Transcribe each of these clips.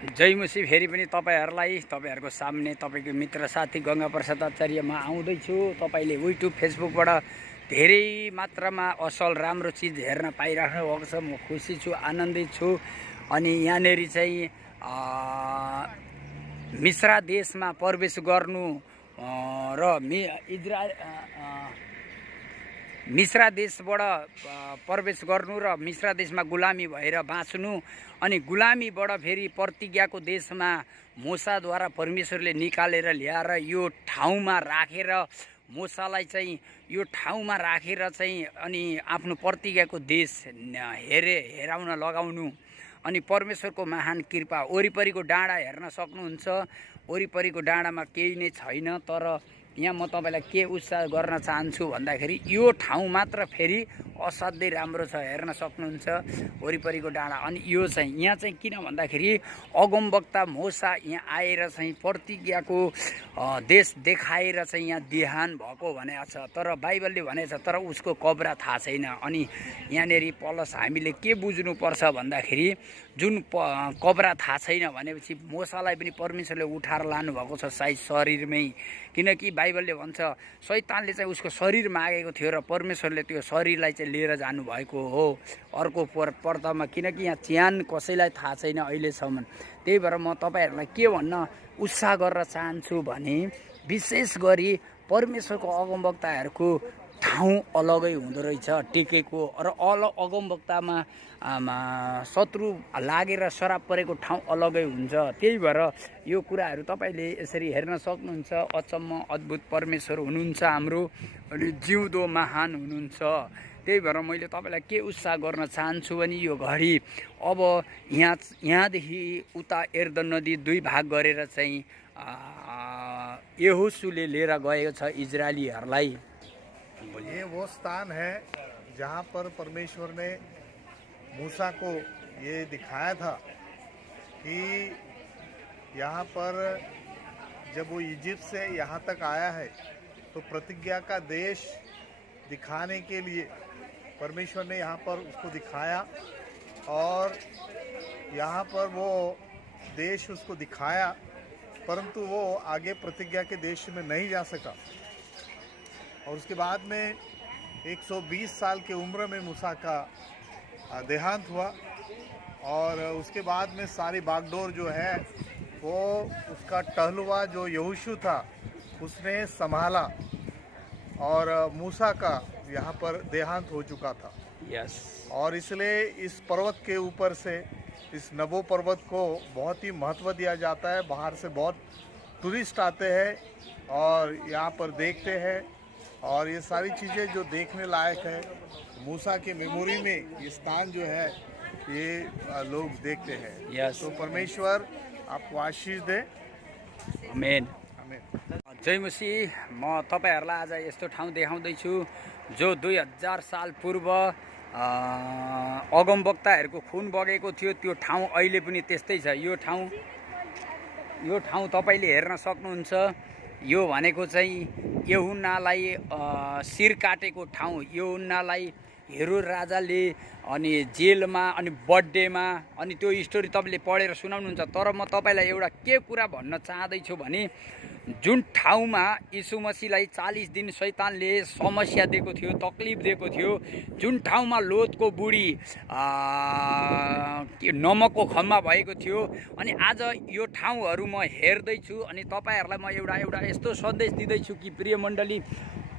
जय मुसी फेरि पनि तपाईहरुको सामने तपाईको मित्र साथी गंगा प्रसाद आचार्य म आउँदैछु। तपाईले युट्युब फेसबुकबाट धेरै मात्रामा असल राम्रो चीज हेर्न पाइराख्नु भएको छ। म खुसी छु, आनन्दित छु। अनि यहाँनेरि चाहिँ मिश्रा देशमा प्रवेश गर्नु र मिश्रा देशबाट प्रवेश गर्नु र मिश्रा देशमा गुलामी भएर बाँच्नु अनि गुलामीबाट फेरि प्रतिज्ञाको देशमा मूसाद्वारा परमेश्वरले निकालेर ल्याएर यो ठाउँमा राखेर मूसालाई चाहिँ यो ठाउँमा राखेर चाहिँ अनि आफ्नो प्रतिज्ञाको देश हेराउन लगाउनु अनि परमेश्वरको महान कृपा। वरिपरिको डाँडा हेर्न सक्नुहुन्छ। वरिपरिको डाँडामा केही नै छैन, तर यहाँ म तपाईलाई के उत्साह गर्न चाहन्छु भन्दाखेरि यो ठाउँ मात्र फेरि असाध्यै राम्रो छ, हेर्न सक्नुहुन्छ वरिपरिको डाँडा। अनि यो चाहिँ यहाँ चाहिँ किन भन्दाखेरि अगमवक्ता मूसा यहाँ आएर चाहिँ प्रतिज्ञाको देश देखाएर चाहिँ यहाँ देहान भएको भनेको छ, तर बाइबलले भनेको छ, तर उसको कब्र थाहा छैन। अनि यहाँनेरि प्लस हामीले के बुझ्नुपर्छ भन्दाखेरि जुन कब्र थाहा छैन भनेपछि मूसालाई पनि परमेश्वरले उठाएर लानुभएको छ सायद शरीरमै, किनकि बाइबलले भन्छ शैतानले चाहिँ उसको शरीर मागेको थियो र परमेश्वरले त्यो शरीरलाई चाहिँ लिएर जानुभएको हो अर्को पर्दामा, किनकि यहाँ च्यान कसैलाई थाहा छैन अहिलेसम्म। त्यही भएर म तपाईहरुलाई के भन्न उत्साह गर्न चाहन्छु भने विशेष गरी परमेश्वरको अगमवक्ताहरूको ठाउँ अलगै हुँदो रहेछ टेकेको, र अगमवक्तामा शत्रु लागेर सराप परेको ठाउँ अलगै हुन्छ। त्यही भएर यो कुराहरू तपाईले यसरी हेर्न सक्नुहुन्छ। अचम्म अद्भुत परमेश्वर हुनुहुन्छ हाम्रो, अनि जिउँदो महान हुनुहुन्छ। त्यही भएर मैले तपाईलाई के उत्साह गर्न चाहन्छु भने यो घडी अब यहाँदेखि उता एर्दन नदी दुई भाग गरेर चाहिँ यहोशूले लिएर गएको छ इजरायलीहरूलाई। ये वो स्थान है जहाँ पर परमेश्वर ने मूसा को ये दिखाया था कि यहाँ पर जब वो इजिप्ट से यहाँ तक आया है तो प्रतिज्ञा का देश दिखाने के लिए परमेश्वर ने यहाँ पर उसको दिखाया, और यहाँ पर वो देश उसको दिखाया, परंतु वो आगे प्रतिज्ञा के देश में नहीं जा सका। और उसके बाद में 120 साल की उम्र में मूसा का देहांत हुआ, और उसके बाद में सारी बागडोर जो है वो उसका टहलुआ जो यहोशू था उसने संभाला, और मूसा का यहाँ पर देहांत हो चुका था। यस। और इसलिए इस पर्वत के ऊपर से इस नबो पर्वत को बहुत ही महत्व दिया जाता है। बाहर से बहुत टूरिस्ट आते हैं और यहाँ पर देखते हैं, और ये सारी चीज़ें जो देखने लायक है मूसा के मेमोरी में ये स्थान जो है ये लोग देखते हैं। यस। तो परमेश्वर आपको आशीष दे। आमेन। आमेन। जय मसीह। म तपाईहरुलाई आज यस्तो ठाउँ देखाउँदैछु जो 2000 साल पूर्व अगमवक्ताहरूको खुन बगेको थियो। त्यो ठाउँ अहिले पनि त्यस्तै छ। यो ठाउँ तपाईले हेर्न सक्नुहुन्छ। यो भनेको चाहिँ यूहन्नालाई शिर काटेको ठाउँ। यूहन्नालाई हेरोद राजाले अनि जेलमा अनि बर्थडेमा अनि त्यो स्टोरी तपाईले पढेर सुनाउनुहुन्छ। तर म तपाईलाई एउटा के कुरा भन्न चाहदैछु भने जुन ठाउँमा यीशु मसीहलाई 40 दिन शैतानले समस्या दिएको थियो, तकलिफ दिएको थियो, जुन ठाउँमा लोतको बुढी नमकको खम्मा भएको थियो, अनि आज यो ठाउँहरू म हेर्दैछु अनि तपाईहरुलाई म एउटा यस्तो सन्देश दिँदैछु कि प्रिय मण्डली,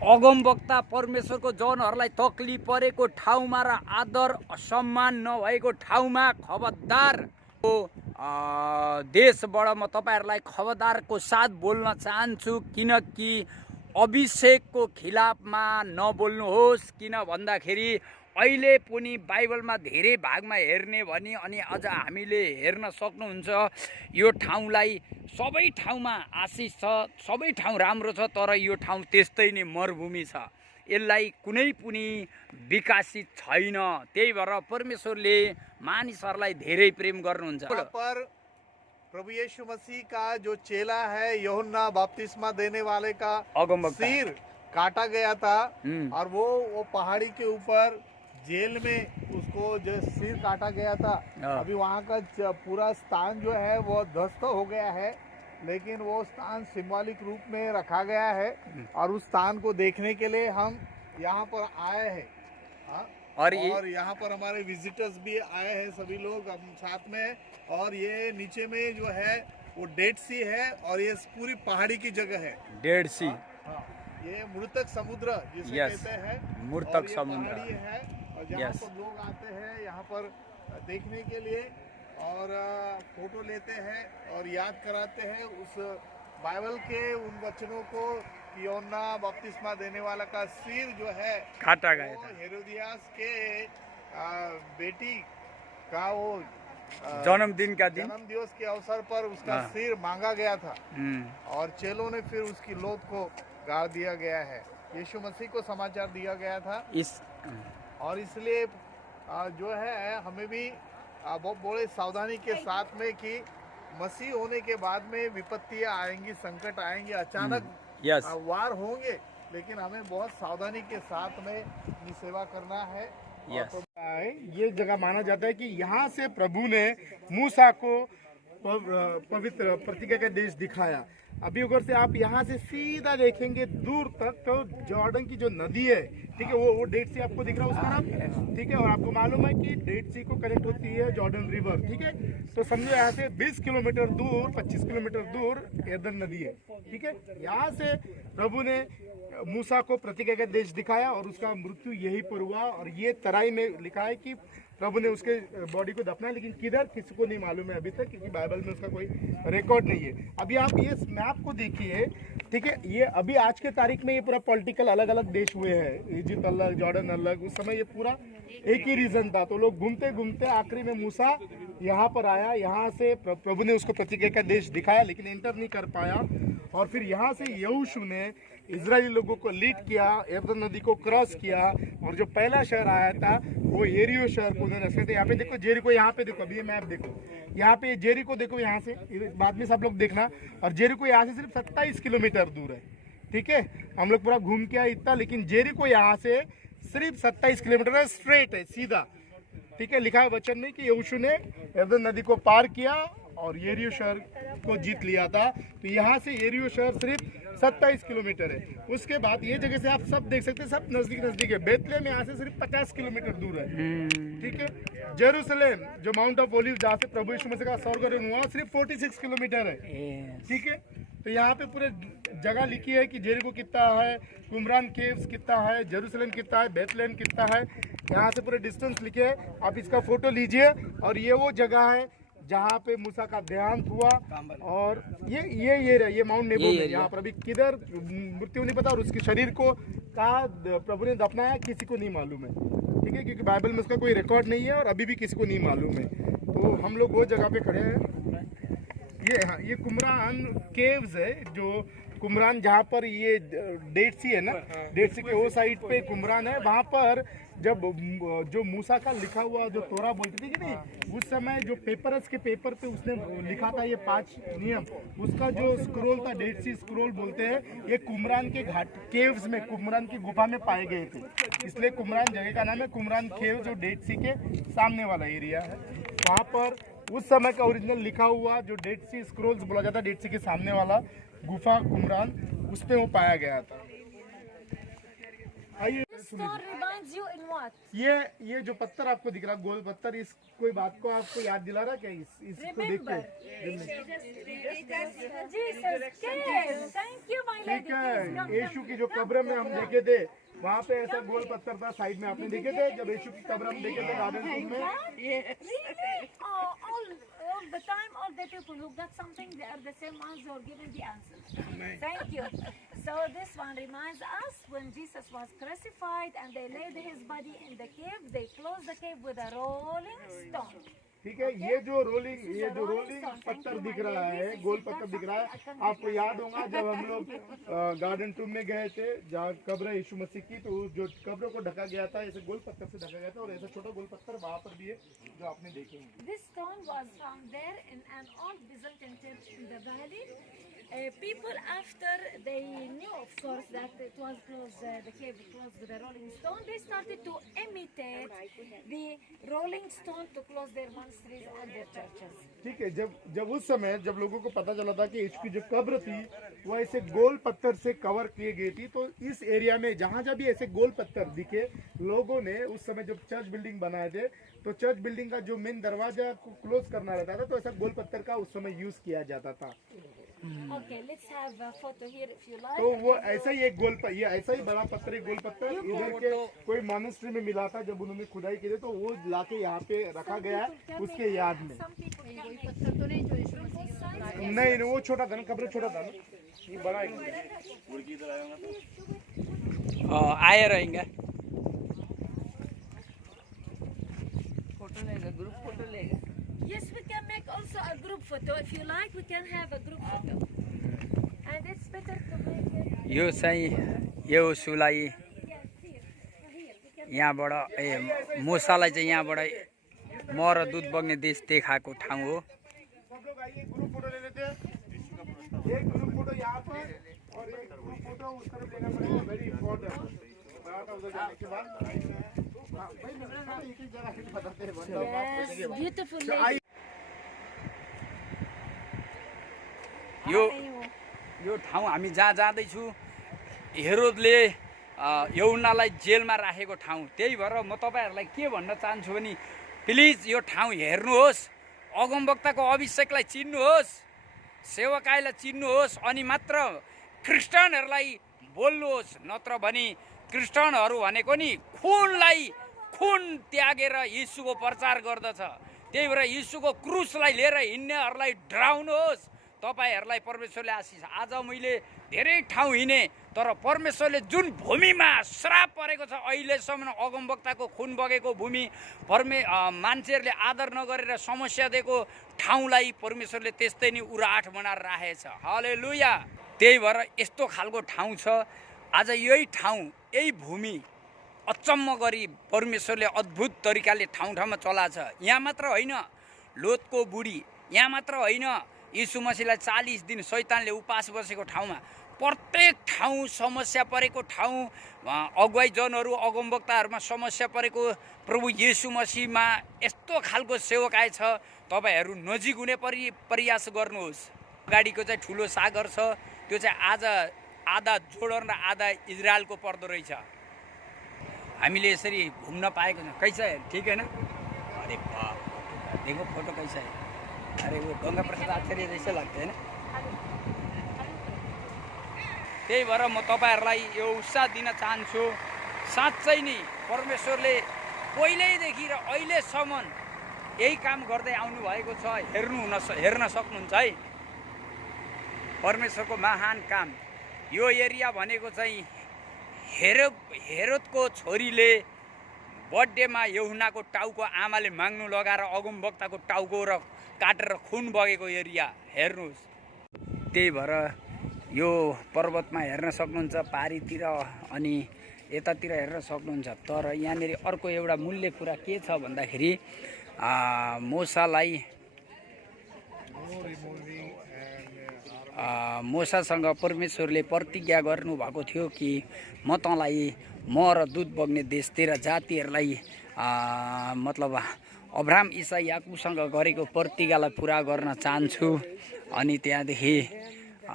अगमवक्ता परमेश्वरको जनहरूलाई तकलिफ परेको ठाउँमा र आदर सम्मान नभएको ठाउँमा खबरदार देशबाट म तपाईहरुलाई खबरदारको साथ बोल्न चाहन्छु, किनकि अभिषेकको खिलाफमा नबोल्नुहोस्। किन भन्दाखेरि अहिले पनि बाइबलमा धेरै भागमा हेर्ने भने अनि अझ हामीले हेर्न सक्नुहुन्छ यो ठाउँलाई सबै ठाउँमा आशिष छ, सबै ठाउँ राम्रो छ, तर यो ठाउँ त्यस्तै नै मरुभूमि छ। यसलाई कुनै पनि विकसित छैन। त्यही भएर परमेश्वरले मानिसहरूलाई धेरै प्रेम गर्नुहुन्छ। पर प्रभु यीशु मसीह का जो चेला है यूहन्ना बपतिस्मा देने वाले का अगमवक्ता सिर काटा गया था, और वो पहाड़ी के ऊपर जेल में उसको जो सिर काटा गया था, हाँ। अभी वहाँ का पूरा स्थान जो है वो ध्वस्त हो गया है, लेकिन वो स्थान सिंबॉलिक रूप में रखा गया है और उस स्थान को देखने के लिए हम यहाँ पर आए हैं। हाँ? और यहाँ पर हमारे विजिटर्स भी आए हैं, सभी लोग हम साथ में। और ये नीचे में जो है वो डेड सी है और ये पूरी पहाड़ी की जगह है। डेड सी। हाँ, ये मृतक समुद्र जिसे Yes, कहते हैं, मृतक और ये समुद्र। पहाड़ी है और जहाँ Yes. पर लोग आते हैं यहाँ पर देखने के लिए और फोटो लेते हैं और याद कराते हैं उस बाइबल के उन वचनों को कि यूहन्ना बपतिस्मा देने वाला का सिर जो है काटा गया वो था। हेरोदियास के बेटी का वो जन्मदिन का दिन। जन्म दिवस के अवसर पर उसका हाँ। सिर मांगा गया था हम्म, और चेलों ने फिर उसकी लोथ को गाड़ दिया गया है। यीशु मसीह को समाचार दिया गया था इस और इसलिए जो है हमें भी बहुत बड़े सावधानी के साथ में कि मसीह होने के बाद में विपत्तियां आएंगी, संकट आएंगे, अचानक यस, वार होंगे, लेकिन हमें बहुत सावधानी के साथ में अपनी सेवा करना है। यस। ये जगह माना जाता है कि यहाँ से प्रभु ने मूसा को पवित्र प्रतिज्ञा का देश दिखाया। अभी अगर से आप यहाँ से सीधा देखेंगे दूर तक तो जॉर्डन की जो नदी है, ठीक है, वो डेड सी आपको दिख रहा है उसका नाम, ठीक है। और आपको मालूम है कि डेड सी को कनेक्ट होती है जॉर्डन रिवर, ठीक है। तो समझो यहाँ से 20 किलोमीटर दूर, 25 किलोमीटर दूर यरदन नदी है, ठीक है। यहाँ से प्रभु ने मूसा को प्रतिज्ञा का देश दिखाया और उसका मृत्यु यहीं पर हुआ। और ये तराई में लिखा है कि प्रभु ने उसके बॉडी को दफनाया, लेकिन किधर किसी को नहीं मालूम है अभी तक, क्योंकि बाइबल में उसका कोई रिकॉर्ड नहीं है। अभी आप ये मैप को देखिए, ठीक है। ये अभी आज के तारीख में ये पूरा पॉलिटिकल अलग अलग देश हुए हैं, इजिप्ट अलग, जॉर्डन अलग। उस समय ये पूरा एक ही रीजन था। तो लोग घूमते घूमते आखिरी में मूसा यहाँ पर आया, यहाँ से प्रभु ने उसको प्रतिज्ञा का देश दिखाया, लेकिन एंटर नहीं कर पाया। और फिर यहाँ से यहोशू ने इजरायली लोगों को लीड किया, यरदन नदी को क्रॉस किया और जो पहला शहर आया था वो यरीहो शहर को उन्होंने रखे थे। यहाँ पे देखो जेरिको, यहाँ पे देखो, अभी ये मैप देखो, यहाँ पे जेरिको देखो, यहाँ से बाद में सब लोग देखना। और जेरिको यहाँ से सिर्फ 27 किलोमीटर दूर है, ठीक है। हम लोग पूरा घूम के आए इतना, लेकिन जेरिको यहाँ से सिर्फ 27 किलोमीटर है, स्ट्रेट है, सीधा, ठीक है। लिखा है वचन में कि यहोशू ने यरदन नदी को पार किया और यरीहो शहर को जीत लिया था। तो यहाँ से यरीहो शहर सिर्फ 27 किलोमीटर है। उसके बाद ये जगह से आप सब देख सकते हैं, सब नजदीक नजदीक है। बेथलेहम यहाँ से सिर्फ 50 किलोमीटर दूर है, ठीक है। जेरूसलेम जो माउंट ऑफ ओलिव जहाँ से प्रभु यीशु मसीह का स्वर्गारोहण हुआ, सिर्फ 46 किलोमीटर है, ठीक है। तो यहाँ पे पूरे जगह लिखी है कि जेरिको कितना है, कुमरान केव्स कितना है, जेरूसलेम कितना है, बेथलेहम कितना है। यहाँ से पूरे डिस्टेंस लिखे है। आप इसका फोटो लीजिए। और ये वो जगह है जहाँ पे मूसा का देहांत हुआ। और ये माउंट नेबो है। यहाँ पर अभी किधर मृत्यु नहीं पता, और उसके शरीर को कहाँ प्रभु ने दफनाया किसी को नहीं मालूम है, ठीक है, क्योंकि बाइबल में उसका कोई रिकॉर्ड नहीं है और अभी भी किसी को नहीं मालूम है। तो हम लोग वो जगह पे खड़े हैं। ये कुमरान केव्स है, जो कुमरान जहाँ पर ये डेड सी है ना, डेड सी के वो साइड पे कुमरान है। वहाँ पर जब जो मूसा का लिखा हुआ जो तोरा बोलते थे कि नहीं, उस समय जो पेपरस के पेपर पे उसने लिखा था ये 5 नियम, उसका जो स्क्रोल था, डेड सी स्क्रोल बोलते हैं, ये कुमरान के घाट केव्स में, कुमरान की गुफा में पाए गए थे। इसलिए कुमरान जगह का नाम है कुमरान केव, जो डेड सी के सामने वाला एरिया है। वहाँ पर उस समय का ओरिजिनल लिखा हुआ जो डेड सी स्क्रोल्स बोला जाता है, डेड सी के सामने वाला गुफा कुमरान, उस पे वो पाया गया था। आइए ये जो पत्थर आपको दिख रहा है, गोल पत्थर, इस कोई बात को आपको याद दिला रहा है क्या? इसको देख के ठीक है। यीशु की जो कब्र में हम देखे थे, वहाँ पे ऐसा गोल पत्थर था साइड में, आपने देखे थे जब यीशु की कब्र हम देखे थे गार्डन में? All the time, all the people who got something, they are the same ones who are given the answer. Thank you. So this one reminds us when Jesus was crucified and they laid his body in the cave, they closed the cave with a rolling stone. ठीक है। ये जो rolling पत्थर दिख रहा है, गोल पत्थर दिख रहा है, आपको याद होगा जब हम लोग गार्डन टूम में गए थे जहाँ कब्र है यीशु मसीह की, तो जो कब्र को ढका गया था ऐसे गोल पत्थर से ढका गया था, और ऐसा छोटा गोल पत्थर वहाँ पर भी है जो आपने देखेंगे। This stone was found there in an old Byzantine church in the valley. People after they knew, of course, that it was close, the cave closed with the Rolling Stone, they started to imitate the Rolling Stone to close their monasteries and their churches. ठीक है, जब उस समय जब लोगों को पता चला था कि इसकी जो कब्र थी वो ऐसे गोल पत्थर से कवर किए गई थी, तो इस एरिया में जहाँ जहाँ भी ऐसे गोल पत्थर दिखे, लोगों ने उस समय जब चर्च बिल्डिंग बनाए थे तो चर्च बिल्डिंग का जो मेन दरवाजा को क्लोज करना रहता था, तो ऐसा गोल पत्थर का उस समय यूज किया जाता था। Okay, let's have a photo here if you like. तो वो ऐसा ही एक ये ऐसा ही बड़ा पत्थर, एक गोल पत्थर इधर के कोई मॉनेस्ट्री में मिला था जब उन्होंने खुदाई की थी, तो वो लाके यहाँ पे रखा गया है उसके याद में। Some people can make नहीं, वो छोटा था ना, कब्र छोटा था ना, ये बड़ा है। आएर हिँगा Yes, we can make also a group photo. If you like, we can have a group photo. And it's better to make it. यो चाहिँ यो सुलाई Yes, here. We can. यहाँबाट मुसालाई चाहिँ यहाँबाट मर दुध बग्ने देश देखाएको ठाउँ हो। सब लोग आइए, ग्रुप फोटो ले लेते हैं। एक ग्रुप फोटो यहाँ पर और एक ग्रुप फोटो उस तरफ लेना पड़ेगा, वेरी इंपॉर्टेंट। बराबर उधर जाने के बाद भाई मैं एक जगह से बताते हैं। Yes, beautiful lady. यो ठाउँ हामी जहाँ जाँदैछु हेरोदले यहुन्नालाई जेलमा राखेको ठाउँ। त्यही भएर म तपाईँहरूलाई के भन्न चाहन्छु भने प्लिज यो ठाउँ हेर्नुहोस्, अगमवक्ताको अभिषेकलाई चिन्नुहोस्, सेवकाईलाई चिन्नुहोस्, अनि मात्र क्रिस्चियनहरूलाई बोल्नुहोस्। नत्र भने क्रिस्चियनहरू भनेको नि खुन त्यागेर यीशुको प्रचार गर्दछ। त्यही भएर यीशुको क्रुसलाई लिएर हिँड्नेहरूलाई डराउनुहोस्। तपाईहरूलाई परमेश्वरले आशिष। आज मैले धेरै ठाउँ हिँडेँ, तर परमेश्वरले जुन भूमिमा श्राप परेको छ, अहिलेसम्म अगमवक्ताको खुन बगेको भूमि, मान्छेहरूले आदर नगरेर समस्या दिएको ठाउँलाई परमेश्वरले त्यस्तै नै उराठ बनाएर राखेछ। हालेलुया। त्यही भएर यस्तो खालको ठाउँ छ। आज यही ठाउँ, यही भूमि अचम्म गरी परमेश्वरले अद्भुत तरिकाले ठाउँ ठाउँमा चलाछ। यहाँ मात्र होइन, लोतको बुढी, यहाँ मात्र होइन, यीशु मसीहलाई 40 दिन शैतानले उपास बसेको ठाउँमा, प्रत्येक ठाउँ समस्या परेको ठाउँ, अगुवाईजनहरू अगमवक्ताहरूमा समस्या परेको प्रभु यीशु मसीहमा यस्तो खालको सेवकाई छ। तपाईँहरू नजिक हुने प्रयास गर्नुहोस्। अगाडिको चाहिँ ठुलो सागर छ, त्यो चाहिँ आज आधा जोर्डन र आधा इजरायलको पर्दो रहेछ। हामीले यसरी घुम्न पाएको छ। कैसा है, ठीक है ना? अरे बाप, देखो फोटो कैसा है। अरे वो गंगा प्रसाद आचार्य जैसे लगते हैं ना। त्यही भएर म तपाईँहरूलाई यो उत्साह दिन चाहन्छु। साँच्चै नै परमेश्वरले पहिल्यैदेखि र अहिलेसम्म यही काम गर्दै आउनु भएको छ। हेर्न सक्नुहुन्छ है परमेश्वरको महान काम। यो एरिया भनेको चाहिँ हेरोदको छोरीले बर्थडेमा यहुन्नाको टाउको आमाले माग्नु लगाएर अगमवक्ताको टाउको र काटेर खुन बगेको एरिया हेर्नुहोस्। त्यही भएर यो पर्वतमा हेर्न सक्नुहुन्छ, पारीतिर अनि यतातिर हेर्न सक्नुहुन्छ। तर यहाँनिर अर्को एउटा मूल्य कुरा के छ भन्दाखेरि मोसासँग परमेश्वरले प्रतिज्ञा गर्नुभएको थियो कि म तँलाई म र दुध बग्ने देशतिर जातिहरूलाई मतलब अब्राहम इसा याकुबसँग गरेको प्रतिज्ञालाई पुरा गर्न चाहन्छु। अनि त्यहाँदेखि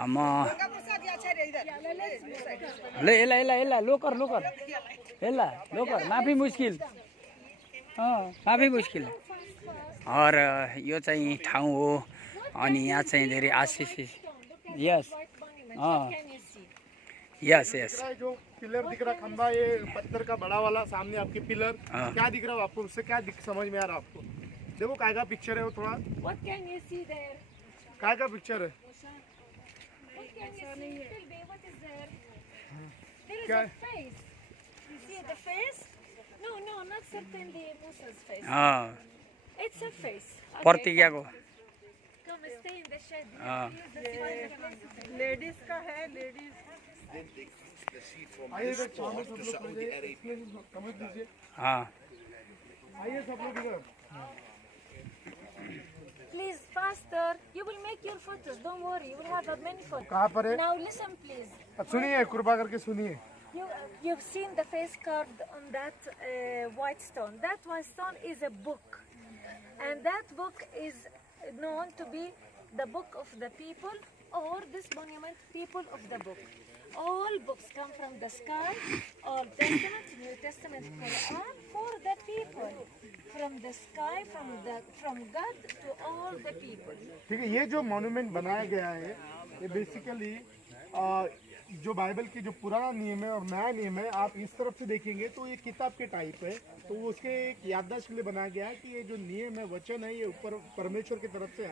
म ल लोकर माफी मुस्किल और यो चाहिँ ठाउँ हो। अनि यहाँ चाहिँ धेरै आशिष। यस जो पिलर दिख रहा खंबा, ये पत्थर का बड़ा वाला सामने आपके पिलर, क्या दिख रहा है आपको? उससे क्या समझ में आ रहा है आपको? देखो काय का पिक्चर है वो थोड़ा, What can you see there? काय का पिक्चर है? What can you see? What is there? There is क्या a face. You see the face? No, not certainly Musa's face. It's a face. Okay. प्रतिज्ञाको Come stay in the shed. Ladies का है, ladies आइए इधर सामने सब लोग समझ लीजिए। आइए सब लोग इधर। Please, faster. You will make your photos. Don't worry. You will have many photos. कहाँ पर है? Now listen, please. सुनिए, कृपा करके सुनिए। You've seen the face carved on that white stone. That white stone is a book. And that book is known to be the book of the people, or this monument, people of the book. All books come from the sky, Old Testament, New Testament, Quran, for the people. From the sky, from God to all the people. ठीक है, ये जो monument बनाया गया है, ये basically जो Bible की जो पुराना नियम है और नया नियम है, आप इस तरफ से देखेंगे तो ये किताब के टाइप है, तो उसके एक याददाश्त के लिए बनाया गया है कि ये जो नियम है, वचन है, ये ऊपर परमेश्वर की तरफ से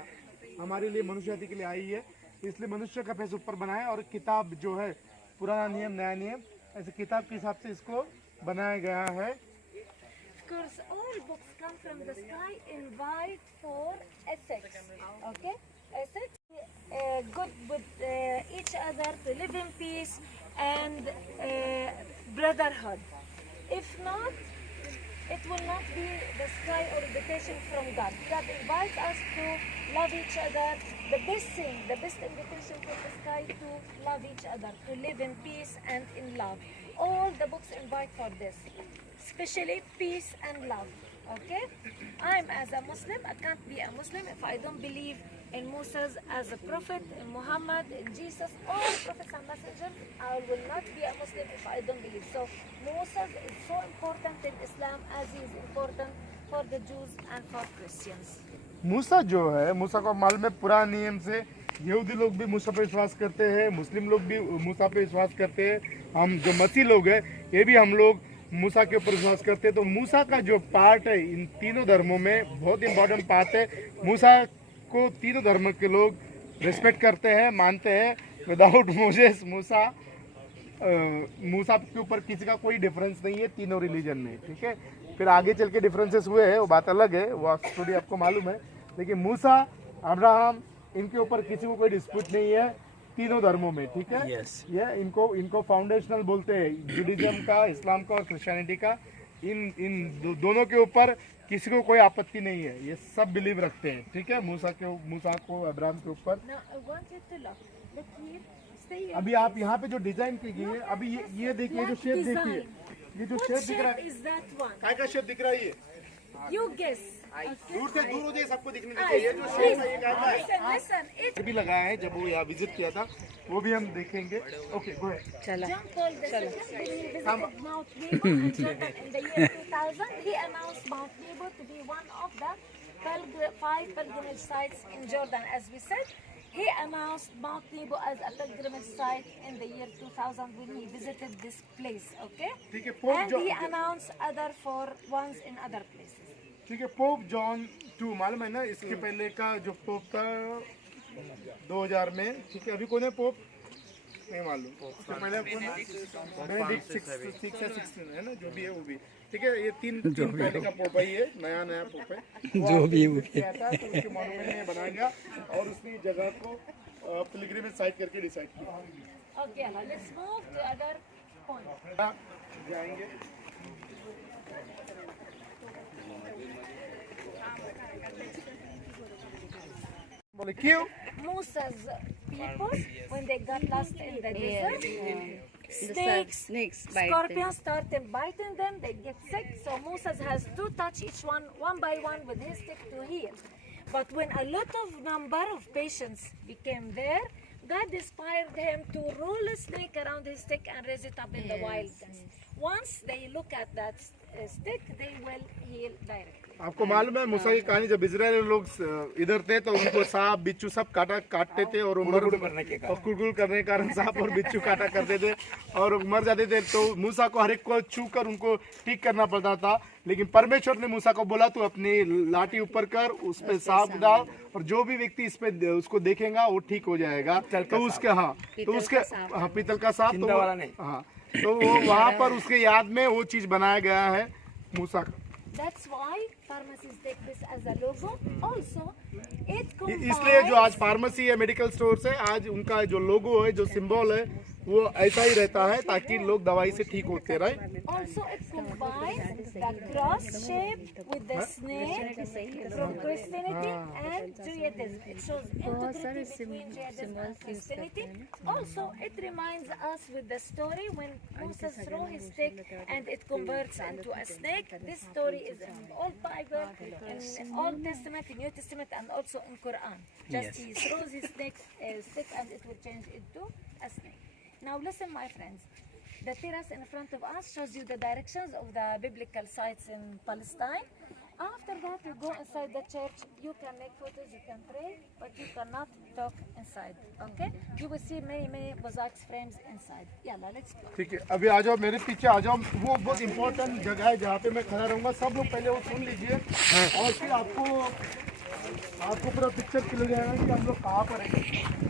हमारे लिए, मनुष्य जाति के लिए आई है, इसलिए मनुष्य का फेस ऊपर बनाया, और किताब जो है पुराना नियम नया नियम, ऐसे किताब के हिसाब से इसको बनाया गया है। Of course, all books come from the sky, invite for ethics. Okay? Ethics, good with each other, to live in peace and brotherhood. If not, it will not be the sky or invitation from God. God invites us to love each other. The best thing, the best invitation from the sky to love each other, to live in peace and in love. All the books invite for this, especially peace and love. Okay? I'm as a Muslim, I can't be a Muslim if I don't believe in Moses as a prophet, in Muhammad, in Jesus, all prophets and messengers. I will not be a Muslim if I don't believe. So Moses is so important in Islam as he is important for the Jews and for Christians. मूसा जो है, मूसा को मालूम है पुराने नियम से यहूदी लोग भी मूसा पे विश्वास करते हैं, मुस्लिम लोग भी मूसा पे विश्वास करते हैं, हम जो मसीह लोग हैं ये भी हम लोग मूसा के ऊपर विश्वास करते हैं। तो मूसा का जो पार्ट है इन तीनों धर्मों में बहुत इंपॉर्टेंट पार्ट है। मूसा को तीनों धर्म के लोग रिस्पेक्ट करते हैं, मानते हैं। विदाउट मोसेस मूसा के ऊपर किसी का कोई डिफरेंस नहीं है तीनों रिलीजन में, ठीक है। फिर आगे चल के डिफरेंसेस हुए हैं, वो बात अलग है, वो स्टोरी आपको मालूम है। लेकिन मूसा, अब्राहम, इनके ऊपर किसी को कोई डिस्प्यूट नहीं है तीनों धर्मों में, ठीक है। ये इनको फाउंडेशनल बोलते हैं, जुडिज्म का, इस्लाम का और क्रिश्चियनिटी का। इन दोनों के ऊपर किसी को कोई आपत्ति नहीं है, ये सब बिलीव रखते हैं, ठीक है। मूसा को अब्राहम के ऊपर। अभी आप यहाँ पे जो डिजाइन की गई है, अभी ये देखिए, जो शेप देखिए, ये जो शेप दिख रहा है, काय का शेप दिख रहा है, ये दूर से दूर हो जाए सबको दिखने चाहिए। ये जो शेप है ये काय का है, भी लगाया है जब वो यहाँ विजिट किया था, वो भी हम देखेंगे। Okay, go ahead. चलो Mount Nebo in Jordan in the year 2000. He announced Mount Nebo to be one of the 5 pilgrimage sites in Jordan. As we said, he announced Mount Nebo as a pilgrimage site in the year 2000 when he visited this place. Okay, ठीक है। and he announced other 4 ones in other places. ठीक है। Pope John 2 मालूम है ना, इसके पहले का जो पोप था 2000 में, ठीक है। अभी कौन है पोप नहीं मालूम, उसके पहले कौन है, बेनेडिक्ट 16 है ना, जो भी है वो भी, ठीक है। ये तीन पहले का पोप है, ये नया पोप है, जो भी वो था, तो उसके मॉन्यूमेंट में बनाया गया और उसने जगह को पिलग्रिमेज साइट करके डिसाइड किया। Okay, now let's move to other point. जाएंगे। बोले क्यों? Moses people, when they got lost in the desert, snakes, scorpions started biting them, they get sick. So Moses has to touch each one by one with his stick to heal. But when a lot of number of patients became there, God inspired him to roll a snake around his stick and raise it up in the wilderness. Once they look at that stick, they will heal directly. आपको मालूम है मूसा की कहानी, जब Israel लोग इधर थे तो उनको सांप बिच्छू सब काटते थे और कुड़कुड़ करने के कारण सांप और बिच्छू काटा करते थे और मर जाते थे। तो मूसा को हर एक को छू कर उनको ठीक करना पड़ता था। लेकिन परमेश्वर ने मूसा को बोला, तू अपनी लाठी ऊपर कर, उस पे सांप डाल और जो भी व्यक्ति इस पे उसको देखेगा वो ठीक हो जाएगा। तो उसके पीतल का सांप, तो वो वहाँ पर उसके याद में वो चीज बनाया गया है मूसा का। That's why pharmacists take this as a logo. Also, It इसलिए जो आज combines फार्मेसी है, मेडिकल स्टोर है, आज उनका जो लोगो है, जो सिंबल है, वो ऐसा ही रहता है ताकि लोग दवाई से ठीक होते रहे। also it combines the cross shape with the snake from Christianity and Judaism. It shows integrity between Judaism and Christianity. Also, it reminds us with the story when Moses threw his stick and it converts into a snake. This story is in Old Bible, in Old Testament, in New Testament, and also in Quran. Just he throws his stick and it will change into a snake. Now listen, my friends. The terrace in front of us shows you the directions of the biblical sites in Palestine. After that, you go inside the church. You can make photos, you can pray, but you cannot talk inside. Okay? You will see many mosaic frames inside. Yalla, let's go. ठीक है, अभी आ जाओ, मेरे पीछे आ जाओ। वो बहुत important जगह है जहाँ पे मैं खड़ा रहूँगा। सब लोग पहले वो सुन लीजिए और फिर आपको पूरा पिक्चर क्लियर हो जाएगा कि हम लोग कहाँ पर हैं।